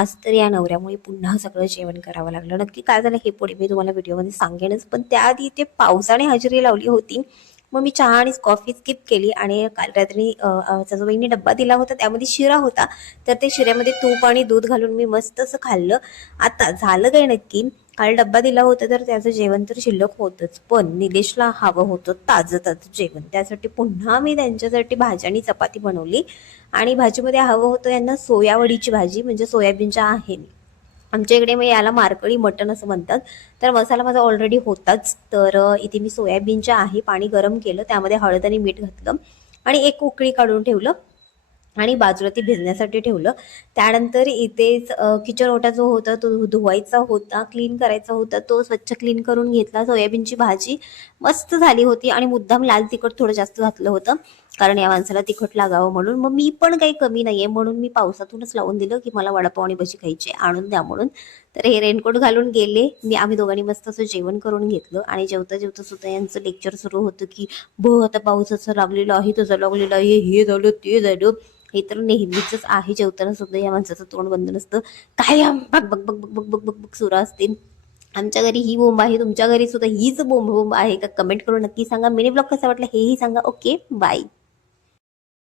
आज तर या नवऱ्यामुळे पुन्हा सगळं जेवण करावं लागलं. नक्की काय झालं हे पुढे मी तुम्हाला व्हिडिओमध्ये सांगेनच पण त्याआधी ते पावसाने हजेरी लावली होती. मग मी चहा आणि कॉफी स्किप केली आणि काल रात्री अ, सासूबाईंनी डब्बा दिला होता त्यामध्ये शिरा होता. तर ते शिऱ्यामध्ये तूप आणि दूध घालून मी मस्त असं खाल्लं. आता झालं काय नक्की? काल डब्बा दिला होता तर त्याचं जेवण तर शिल्लक होतच. पण निलेशला हवं होतं ताजं ताजं जेवण. त्यासाठी पुन्हा मी त्यांच्यासाठी भाजी आणि चपाती बनवली. आणि भाजीमध्ये हवं होतं यांना सोयावडीची भाजी म्हणजे सोयाबीनच्या आहे आमच्या इकडे मग याला मारकळी मटण असं म्हणतात. तर मसाला माझा ऑलरेडी होताच. तर इथे मी सोयाबीनच्या आहे पाणी गरम केलं. त्यामध्ये हळद आणि मीठ घातलं. आणि एक उकळी काढून ठेवलं. आणि बाजूला ती भिजण्यासाठी ठेवलं. त्यानंतर इथेच किचन ओटा जो होता तो धुवायचा होता क्लीन करायचा होता तो स्वच्छ क्लीन करून घेतला. सोयाबीनची भाजी मस्त झाली होती आणि मुद्दाम लाल तिखट थोडं जास्त घातलं होतं कारण या माणसाला तिखट लागावं म्हणून. मग मी पण काही कमी नाहीये म्हणून मी पावसातूनच लावून दिलं की मला वडापाव आणि भजी खायची आहे, आणून द्या म्हणून. तर हे रेनकोट घालून गेले. मी आम्ही दोघांनी मस्त असं जेवण करून घेतलं आणि जेवता जेवता सुद्धा यांचं लेक्चर सुरू होतं की भ आता पाऊस असं लागलेलं आहे तसं लागलेलं आहे हे झालं ते झालं. हे तर नेहमीच आहे. जेवताना सुद्धा या माणसाचं तोंड बंद नसतं. कायम बघ बघ बघ बघ बघ बघ बघ सुरू असते. आमच्या घरी ही बोंब आहे. तुमच्या घरी सुद्धा हीच बोंब बोंब आहे का? कमेंट करून नक्की सांगा. मिनी ब्लॉग कसा वाटला हेही सांगा. Okay bye